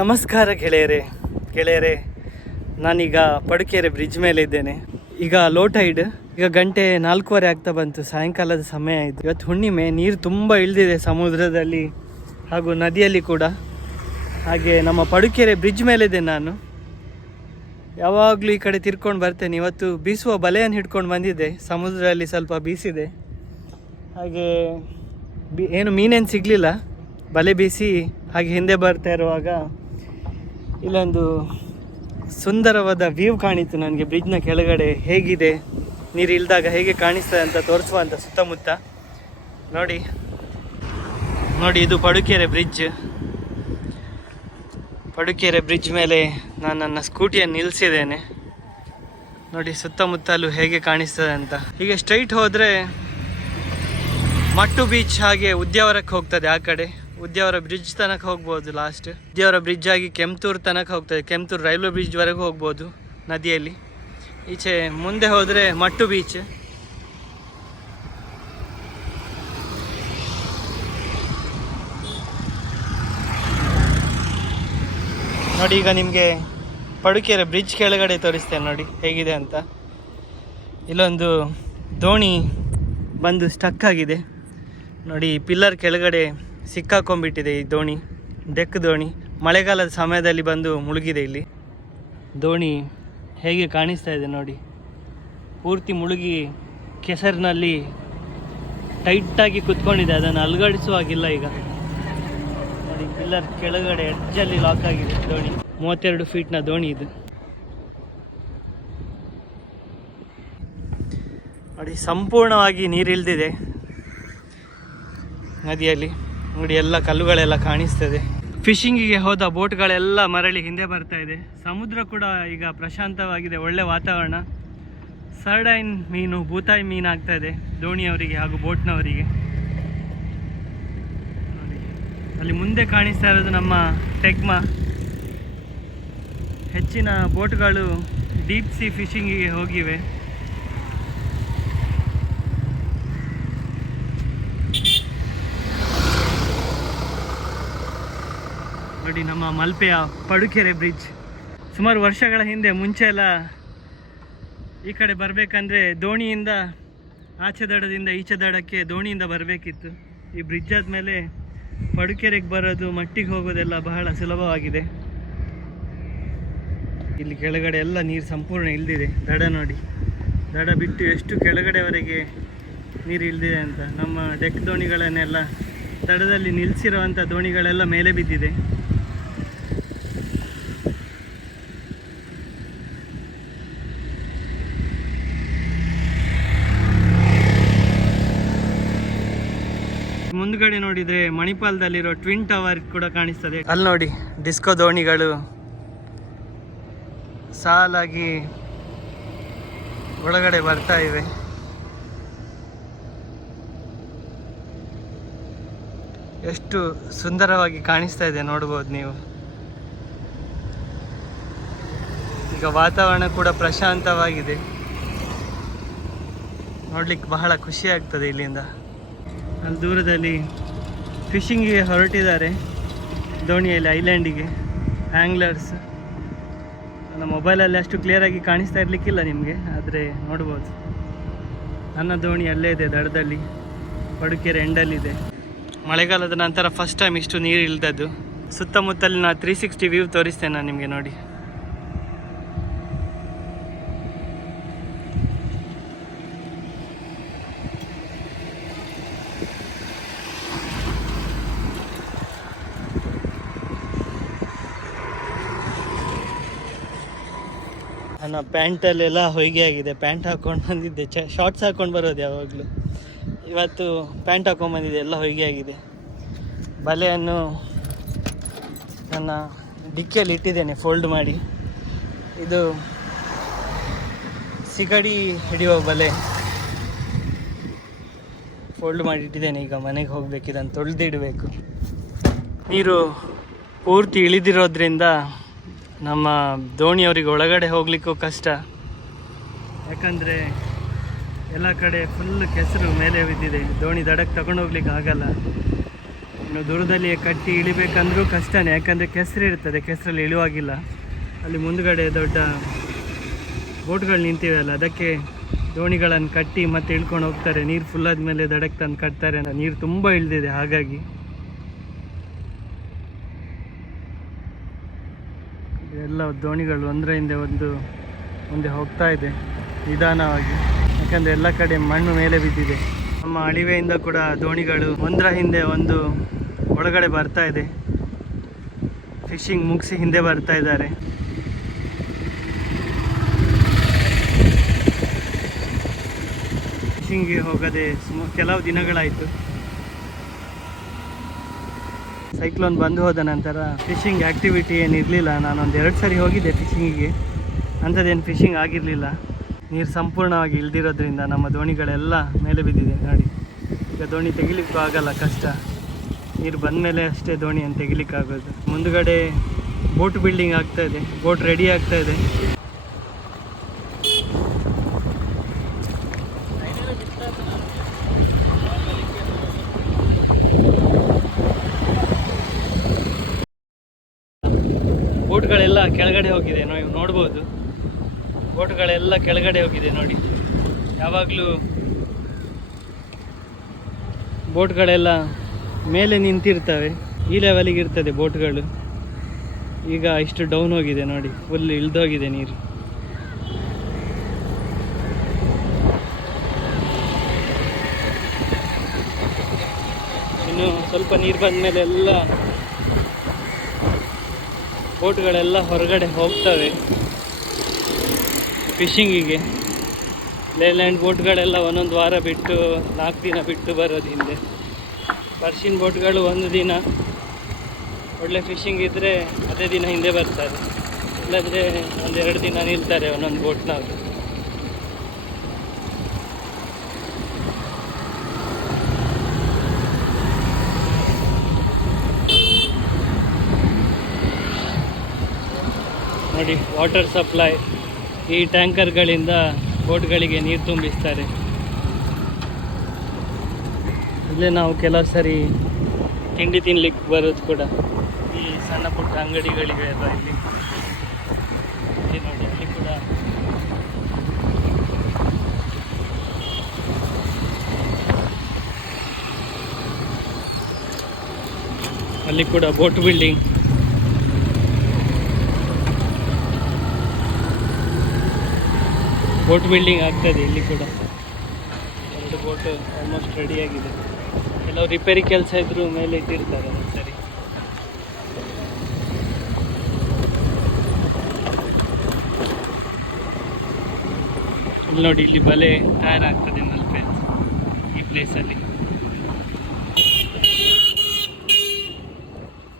ನಮಸ್ಕಾರ ಗೆಳೆಯರೇ, ನಾನೀಗ ಪಡುಕೆರೆ ಬ್ರಿಡ್ಜ್ ಮೇಲೆ ಇದ್ದೇನೆ. ಈಗ ಲೋ ಟೈಡ್, ಈಗ ಗಂಟೆ 4:15 ಆಗ್ತಾ ಬಂತು, ಸಾಯಂಕಾಲದ ಸಮಯ ಇದು. ಇವತ್ತು ಹುಣ್ಣಿಮೆ, ನೀರು ತುಂಬ ಇಳಿದಿದೆ ಸಮುದ್ರದಲ್ಲಿ ಹಾಗೂ ನದಿಯಲ್ಲಿ ಕೂಡ. ಹಾಗೆ ನಮ್ಮ ಪಡುಕೆರೆ ಬ್ರಿಡ್ಜ್ ಮೇಲಿದೆ. ನಾನು ಯಾವಾಗಲೂ ಈ ಕಡೆ ತಿರ್ಕೊಂಡು ಬರ್ತೇನೆ. ಇವತ್ತು ಬೀಸುವ ಬಲೆಯನ್ನು ಹಿಡ್ಕೊಂಡು ಬಂದಿದ್ದೆ, ಸಮುದ್ರದಲ್ಲಿ ಸ್ವಲ್ಪ ಬೀಸಿದೆ. ಹಾಗೆ ಏನು ಮೀನೇನು ಸಿಗಲಿಲ್ಲ, ಬಲೆ ಬೀಸಿ ಹಾಗೆ ಹಿಂದೆ ಬರ್ತಾ ಇರುವಾಗ ಇಲ್ಲೊಂದು ಸುಂದರವಾದ ವ್ಯೂ ಕಾಣಿತು ನನಗೆ. ಬ್ರಿಡ್ಜ್ನ ಕೆಳಗಡೆ ಹೇಗಿದೆ, ನೀರು ಇಳಿದಾಗ ಹೇಗೆ ಕಾಣಿಸ್ತದೆ ಅಂತ ತೋರಿಸುವಂಥ ಸುತ್ತಮುತ್ತ ನೋಡಿ. ಇದು ಪಡುಕೆರೆ ಬ್ರಿಡ್ಜ್. ಪಡುಕೆರೆ ಬ್ರಿಡ್ಜ್ ಮೇಲೆ ನಾನು ನನ್ನ ಸ್ಕೂಟಿಯನ್ನು ನಿಲ್ಲಿಸಿದ್ದೇನೆ. ನೋಡಿ ಸುತ್ತಮುತ್ತಲೂ ಹೇಗೆ ಕಾಣಿಸ್ತದೆ ಅಂತ. ಹೀಗೆ ಸ್ಟ್ರೈಟ್ ಹೋದರೆ ಮಟ್ಟು ಬೀಚ್ ಹಾಗೆ ಉದ್ಯಾವರಕ್ಕೆ ಹೋಗ್ತದೆ. ಆ ಕಡೆ ಉದ್ಯಾವರ ಬ್ರಿಡ್ಜ್ ತನಕ ಹೋಗ್ಬೋದು. ಲಾಸ್ಟ್ ಉದ್ಯಾವರ ಬ್ರಿಡ್ಜ್ ಆಗಿ ಕೆಂಪತೂರು ತನಕ ಹೋಗ್ತದೆ. ಕೆಂಪತೂರು ರೈಲ್ವೆ ಬ್ರಿಡ್ಜ್ವರೆಗೂ ಹೋಗ್ಬೋದು ನದಿಯಲ್ಲಿ. ಈಚೆ ಮುಂದೆ ಹೋದರೆ ಮಟ್ಟು ಬೀಚ್. ನೋಡಿ, ಈಗ ನಿಮಗೆ ಪಡುಕೆರೆ ಬ್ರಿಡ್ಜ್ ಕೆಳಗಡೆ ತೋರಿಸ್ತೇನೆ ನೋಡಿ ಹೇಗಿದೆ ಅಂತ. ಇಲ್ಲೊಂದು ದೋಣಿ ಬಂದು ಸ್ಟಕ್ ಆಗಿದೆ ನೋಡಿ. ಪಿಲ್ಲರ್ ಕೆಳಗಡೆ ಸಿಕ್ಕಾಕೊಂಡ್ಬಿಟ್ಟಿದೆ ಈ ದೋಣಿ, ಡೆಕ್ ದೋಣಿ. ಮಳೆಗಾಲದ ಸಮಯದಲ್ಲಿ ಬಂದು ಮುಳುಗಿದೆ. ಇಲ್ಲಿ ದೋಣಿ ಹೇಗೆ ಕಾಣಿಸ್ತಾ ಇದೆ ನೋಡಿ, ಪೂರ್ತಿ ಮುಳುಗಿ ಕೆಸರಿನಲ್ಲಿ ಟೈಟಾಗಿ ಕುತ್ಕೊಂಡಿದೆ. ಅದನ್ನು ಅಲುಗಾಡಿಸುವಾಗಿಲ್ಲ ಈಗ ನೋಡಿ. ಪಿಲ್ಲರ್ ಕೆಳಗಡೆ ಎಡ್ಜಲ್ಲಿ ಲಾಕ್ ಆಗಿದೆ ದೋಣಿ. 32 ಫೀಟ್ನ ದೋಣಿ ಇದು ನೋಡಿ. ಸಂಪೂರ್ಣವಾಗಿ ನೀರಿಳಿದಿದೆ ನದಿಯಲ್ಲಿ ನೋಡಿ. ಎಲ್ಲ ಕಲ್ಲುಗಳೆಲ್ಲ ಕಾಣಿಸ್ತದೆ. ಫಿಶಿಂಗಿಗೆ ಹೋದ ಬೋಟ್ಗಳೆಲ್ಲ ಮರಳಿ ಹಿಂದೆ ಬರ್ತಾ ಇದೆ. ಸಮುದ್ರ ಕೂಡ ಈಗ ಪ್ರಶಾಂತವಾಗಿದೆ, ಒಳ್ಳೆ ವಾತಾವರಣ. ಸರ್ಡೈನ್ ಮೀನು, ಬೂತಾಯಿ ಮೀನು ಆಗ್ತಾ ಇದೆ ದೋಣಿಯವರಿಗೆ ಹಾಗೂ ಬೋಟ್ನವರಿಗೆ ನೋಡಿ. ಅಲ್ಲಿ ಮುಂದೆ ಕಾಣಿಸ್ತಾ ಇರೋದು ನಮ್ಮ ಟೆಗ್ಮಾ. ಹೆಚ್ಚಿನ ಬೋಟ್ಗಳು ಡೀಪ್ ಸಿ ಫಿಶಿಂಗಿಗೆ ಹೋಗಿವೆ. ನೋಡಿ ನಮ್ಮ ಮಲ್ಪೆಯ ಪಡುಕೆರೆ ಬ್ರಿಡ್ಜ್. ಸುಮಾರು ವರ್ಷಗಳ ಹಿಂದೆ ಮುಂಚೆ ಎಲ್ಲ ಈ ಕಡೆ ಬರಬೇಕಂದ್ರೆ ದೋಣಿಯಿಂದ ಆಚೆ ದಡದಿಂದ ಈಚೆ ದಡಕ್ಕೆ ದೋಣಿಯಿಂದ ಬರಬೇಕಿತ್ತು. ಈ ಬ್ರಿಡ್ಜ್ ಆದಮೇಲೆ ಪಡುಕೆರೆಗೆ ಬರೋದು, ಮಟ್ಟಿಗೆ ಹೋಗೋದೆಲ್ಲ ಬಹಳ ಸುಲಭವಾಗಿದೆ. ಇಲ್ಲಿ ಕೆಳಗಡೆ ಎಲ್ಲ ನೀರು ಸಂಪೂರ್ಣ ಇಳಿದಿದೆ. ದಡ ನೋಡಿ, ದಡ ಬಿಟ್ಟು ಎಷ್ಟು ಕೆಳಗಡೆವರೆಗೆ ನೀರು ಇಳಿದಿದೆ ಅಂತ. ನಮ್ಮ ಡೆಕ್ ದೋಣಿಗಳನ್ನೆಲ್ಲ ದಡದಲ್ಲಿ ನಿಲ್ಲಿಸಿರುವಂಥ ದೋಣಿಗಳೆಲ್ಲ ಮೇಲೆ ಬಿದ್ದಿದೆ. ಮುಂದ್ಗಡೆ ನೋಡಿದರೆ ಮಣಿಪಾಲದಲ್ಲಿರೋ ಟ್ವಿನ್ ಟವರ್ ಕೂಡ ಕಾಣಿಸ್ತದೆ. ಅಲ್ಲಿ ನೋಡಿ ಡಿಸ್ಕೋ ದೋಣಿಗಳು ಸಾಲಾಗಿ ಒಳಗಡೆ ಬರ್ತಾ ಇವೆ. ಎಷ್ಟು ಸುಂದರವಾಗಿ ಕಾಣಿಸ್ತಾ ಇದೆ ನೋಡ್ಬೋದು ನೀವು. ಈಗ ವಾತಾವರಣ ಕೂಡ ಪ್ರಶಾಂತವಾಗಿದೆ, ನೋಡ್ಲಿಕ್ಕೆ ಬಹಳ ಖುಷಿ ಆಗ್ತದೆ ಇಲ್ಲಿಂದ. ಅಲ್ಲಿ ದೂರದಲ್ಲಿ ಫಿಶಿಂಗಿಗೆ ಹೊರಟಿದ್ದಾರೆ ದೋಣಿಯಲ್ಲಿ, ಐಲ್ಯಾಂಡಿಗೆ ಆ್ಯಂಗ್ಲರ್ಸ್. ನನ್ನ ಮೊಬೈಲಲ್ಲಿ ಅಷ್ಟು ಕ್ಲಿಯರಾಗಿ ಕಾಣಿಸ್ತಾ ಇರಲಿಕ್ಕಿಲ್ಲ ನಿಮಗೆ, ಆದರೆ ನೋಡ್ಬೋದು. ನನ್ನ ದೋಣಿ ಅಲ್ಲೇ ಇದೆ ದಡದಲ್ಲಿ, ಪಡುಕೆರೆ ಎಂಡಲ್ಲಿದೆ. ಮಳೆಗಾಲದ ನಂತರ ಫಸ್ಟ್ ಟೈಮ್ ಇಷ್ಟು ನೀರು ಇಳಿದದ್ದು. ಸುತ್ತಮುತ್ತಲಿನ 360 ವ್ಯೂ ತೋರಿಸ್ತೇನೆ ನಾನು ನಿಮಗೆ ನೋಡಿ. ನನ್ನ ಪ್ಯಾಂಟಲ್ಲೆಲ್ಲ ಹೊಯ್ಗೆ ಆಗಿದೆ. ಪ್ಯಾಂಟ್ ಹಾಕ್ಕೊಂಡು ಬಂದಿದ್ದೆ, ಶಾರ್ಟ್ಸ್ ಹಾಕ್ಕೊಂಡು ಬರೋದು ಯಾವಾಗಲೂ. ಇವತ್ತು ಪ್ಯಾಂಟ್ ಹಾಕ್ಕೊಂಡು ಬಂದಿದ್ದೆ, ಎಲ್ಲ ಹೊಯ್ಗೆ ಆಗಿದೆ. ಬಲೆಯನ್ನು ನನ್ನ ಡಿಕ್ಕಿಯಲ್ಲಿ ಇಟ್ಟಿದ್ದೇನೆ ಫೋಲ್ಡ್ ಮಾಡಿ. ಇದು ಸಿಗಡಿ ಹಿಡಿಯುವ ಬಲೆ ಫೋಲ್ಡ್ ಮಾಡಿ ಇಟ್ಟಿದ್ದೇನೆ. ಈಗ ಮನೆಗೆ ಹೋಗ್ಬೇಕು, ಇದನ್ನು ತೊಳೆದಿಡಬೇಕು. ನೀರು ಪೂರ್ತಿ ಇಳಿದಿರೋದ್ರಿಂದ ನಮ್ಮ ದೋಣಿಯವರಿಗೆ ಒಳಗಡೆ ಹೋಗ್ಲಿಕ್ಕೂ ಕಷ್ಟ. ಯಾಕಂದರೆ ಎಲ್ಲ ಕಡೆ ಫುಲ್ ಕೆಸರು ಮೇಲೆ ಬಿದ್ದಿದೆ. ದೋಣಿ ದಡಕ್ಕೆ ತಗೊಂಡು ಹೋಗ್ಲಿಕ್ಕೆ ಆಗಲ್ಲ. ಇನ್ನು ದೂರದಲ್ಲಿ ಕಟ್ಟಿ ಇಳಿಬೇಕಂದ್ರೂ ಕಷ್ಟನೇ, ಯಾಕಂದರೆ ಕೆಸರು ಇರ್ತದೆ, ಕೆಸರಲ್ಲಿ ಇಳುವಾಗಿಲ್ಲ. ಅಲ್ಲಿ ಮುಂದುಗಡೆ ದೊಡ್ಡ ಬೋಟ್ಗಳು ನಿಂತಿವೆ ಅಲ್ಲ, ಅದಕ್ಕೆ ದೋಣಿಗಳನ್ನು ಕಟ್ಟಿ ಮತ್ತೆ ಇಳ್ಕೊಂಡು ಹೋಗ್ತಾರೆ. ನೀರು ಫುಲ್ ಆದಮೇಲೆ ದಡಕ್ಕೆ ತಂದು ಕಟ್ತಾರೆ. ನೀರು ತುಂಬ ಇಳಿದಿದೆ ಹಾಗಾಗಿ. ಎಲ್ಲ ದೋಣಿಗಳು ಒಂದರ ಹಿಂದೆ ಒಂದು ಮುಂದೆ ಹೋಗ್ತಾ ಇದೆ ನಿಧಾನವಾಗಿ, ಯಾಕಂದರೆ ಎಲ್ಲ ಕಡೆ ಮಣ್ಣು ಮೇಲೆ ಬಿದ್ದಿದೆ. ನಮ್ಮ ಅಳಿವೆಯಿಂದ ಕೂಡ ದೋಣಿಗಳು ಒಂದರ ಹಿಂದೆ ಒಂದು ಒಳಗಡೆ ಬರ್ತಾ ಇದೆ. ಫಿಶಿಂಗ್ ಮುಗಿಸಿ ಹಿಂದೆ ಬರ್ತಾ ಇದ್ದಾರೆ. ಫಿಶಿಂಗ್ಗೆ ಹೋಗದೆ ಕೆಲವು ದಿನಗಳಾಯಿತು. ಸೈಕ್ಲೋನ್ ಬಂದು ಹೋದ ನಂತರ ಫಿಶಿಂಗ್ ಆ್ಯಕ್ಟಿವಿಟಿ ಏನಿರಲಿಲ್ಲ. ನಾನೊಂದು 2 ಸರಿ ಹೋಗಿದ್ದೆ ಫಿಶಿಂಗಿಗೆ, ಅಂಥದ್ದೇನು ಫಿಶಿಂಗ್ ಆಗಿರಲಿಲ್ಲ. ನೀರು ಸಂಪೂರ್ಣವಾಗಿ ಇಳಿದಿರೋದ್ರಿಂದ ನಮ್ಮ ದೋಣಿಗಳೆಲ್ಲ ಮೇಲೆ ಬಿದ್ದಿದೆ ನೋಡಿ. ಈಗ ದೋಣಿ ತೆಗಿಲಿಕ್ಕೂ ಆಗಲ್ಲ, ಕಷ್ಟ. ನೀರು ಬಂದ ಮೇಲೆ ಅಷ್ಟೇ ದೋಣಿಯನ್ನು ತೆಗಿಲಿಕ್ಕಾಗೋದು. ಮುಂದುಗಡೆ ಬೋಟ್ ಬಿಲ್ಡಿಂಗ್ ಆಗ್ತಾ ಇದೆ, ಬೋಟ್ ರೆಡಿ ಆಗ್ತಾ ಇದೆ. ಬೋಟ್ಗಳೆಲ್ಲ ಕೆಳಗಡೆ ಹೋಗಿದೆ, ನೀವು ನೋಡ್ಬೋದು. ಬೋಟ್ಗಳೆಲ್ಲ ಕೆಳಗಡೆ ಹೋಗಿದೆ ನೋಡಿ. ಯಾವಾಗಲೂ ಬೋಟ್ಗಳೆಲ್ಲ ಮೇಲೆ ನಿಂತಿರ್ತವೆ, ಈ ಲೆವೆಲಿಗೆ ಇರ್ತದೆ ಬೋಟ್ಗಳು. ಈಗ ಇಷ್ಟು ಡೌನ್ ಹೋಗಿದೆ ನೋಡಿ, ಫುಲ್ ಇಳಿದೋಗಿದೆ ನೀರು. ಇನ್ನು ಸ್ವಲ್ಪ ನೀರು ಬಂದ ಮೇಲೆ ಎಲ್ಲ ಬೋಟ್ಗಳೆಲ್ಲ ಹೊರಗಡೆ ಹೋಗ್ತವೆ ಫಿಶಿಂಗಿಗೆ. ಲೇಲ್ಯಾಂಡ್ ಬೋಟ್ಗಳೆಲ್ಲ ಒಂದೊಂದು ವಾರ ಬಿಟ್ಟು 4 ದಿನ ಬಿಟ್ಟು ಬರೋದು ಹಿಂದೆ. ಪರ್ಷಿಯನ್ ಬೋಟ್ಗಳು ಒಂದು ದಿನ ಒಳ್ಳೆ ಫಿಶಿಂಗ್ ಇದ್ದರೆ ಅದೇ ದಿನ ಹಿಂದೆ ಬರ್ತಾರೆ, ಇಲ್ಲಾಂದರೆ 1-2 ದಿನ ನಿಲ್ತಾರೆ ಒಂದೊಂದು ಬೋಟ್ನವರು. ನೋಡಿ, ವಾಟರ್ ಸಪ್ಲೈ ಈ ಟ್ಯಾಂಕರ್ಗಳಿಂದ ಬೋಟ್ಗಳಿಗೆ ನೀರು ತುಂಬಿಸ್ತಾರೆ. ಇಲ್ಲೇ ನಾವು ಕೆಲವು ಸರಿ ತಿಂಡಿ ತಿನ್ಲಿಕ್ಕೆ ಬರೋದು ಕೂಡ ಈ ಸಣ್ಣ ಪುಟ್ಟ ಅಂಗಡಿಗಳಿವೆ ಅಲ್ಲ, ಇಲ್ಲಿ ನೋಡಿ, ಅಲ್ಲಿ ಕೂಡ ಬೋಟ್ ಬಿಲ್ಡಿಂಗ್ ಆಗ್ತದೆ. ಇಲ್ಲಿ ಕೂಡ 2 ಬೋಟ್ ಆಲ್ಮೋಸ್ಟ್ ರೆಡಿಯಾಗಿದೆ. ಕೆಲವು ರಿಪೇರಿ ಕೆಲಸ ಇದ್ರೂ ಮೇಲೆ ಇಟ್ಟಿರ್ತಾರೆ ಸರಿ. ಇಲ್ಲಿ ನೋಡಿ, ಇಲ್ಲಿ ಬಲೆ ತಯಾರಾಗ್ತದೆ ಮಲ್ಪೆ ಈ ಪ್ಲೇಸಲ್ಲಿ.